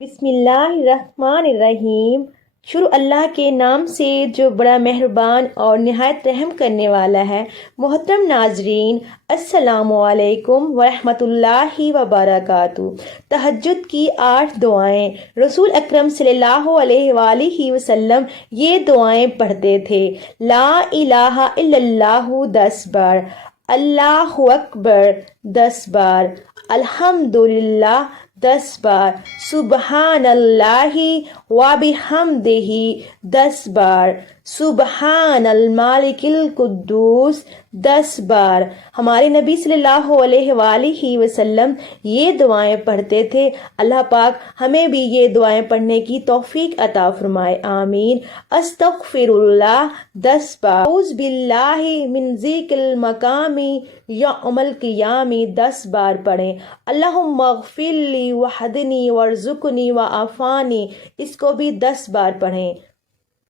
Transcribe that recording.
بسم اللہ الرحمن الرحیم۔ شروع اللہ کے نام سے جو بڑا مہربان اور نہایت رحم کرنے والا ہے۔ محترم ناظرین، السلام علیکم ورحمۃ اللہ وبرکاتہ۔ تہجد کی 8 دعائیں۔ رسول اکرم صلی اللہ علیہ وآلہ وسلم یہ دعائیں پڑھتے تھے۔ لا الہ الا اللہ 10 بار، اللہ اکبر 10 بار، الحمدللہ 10 بار، سبحان اللہ وبحمدہ 10 بار، سبحان الملک القدوس 10 بار۔ ہمارے نبی صلی اللہ علیہ وآلہ وسلم یہ دعائیں پڑھتے تھے۔ اللہ پاک ہمیں بھی یہ دعائیں پڑھنے کی توفیق عطا فرمائے، آمین۔ استغفر اللہ 10 بار، اعوذ باللہ من ضیق المقام یوم القیامہ 10 بار پڑھیں۔ اللہم اغفر لی وحدنی وارزقنی وعافانی، اس کو بھی 10 بار پڑھیں۔